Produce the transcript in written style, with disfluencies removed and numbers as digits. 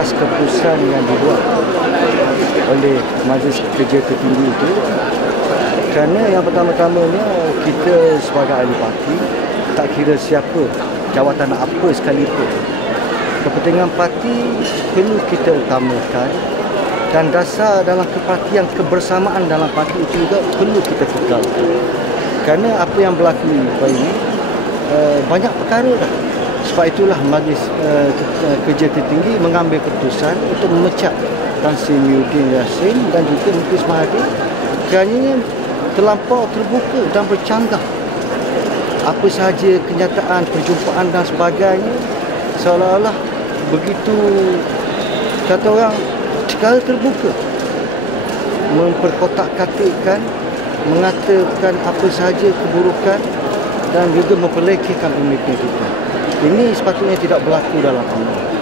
asas keputusan yang dibuat oleh Majlis Kerja Tertinggi itu, kerana yang pertama-tamanya kita sebagai ahli parti, tak kira siapa, jawatan apa sekalipun, kepentingan parti perlu kita utamakan, dan dasar dalam kepartian, kebersamaan dalam parti itu juga perlu kita kekalkan. Kerana apa yang berlaku ini banyak perkara dah. Sebab itulah Majlis Kerja Tertinggi mengambil keputusan untuk memecat Tan Sri Muhyiddin Yassin dan juga Mukhlis Mahathir kerana terlampau terbuka dan bercanggah. Apa sahaja kenyataan, perjumpaan dan sebagainya seolah-olah begitu, kata orang, secara terbuka memperkotak-katikkan, mengatakan apa sahaja keburukan dan juga memperlekehkan pemimpin kita. Ini sepatutnya tidak berlaku dalam UMNO.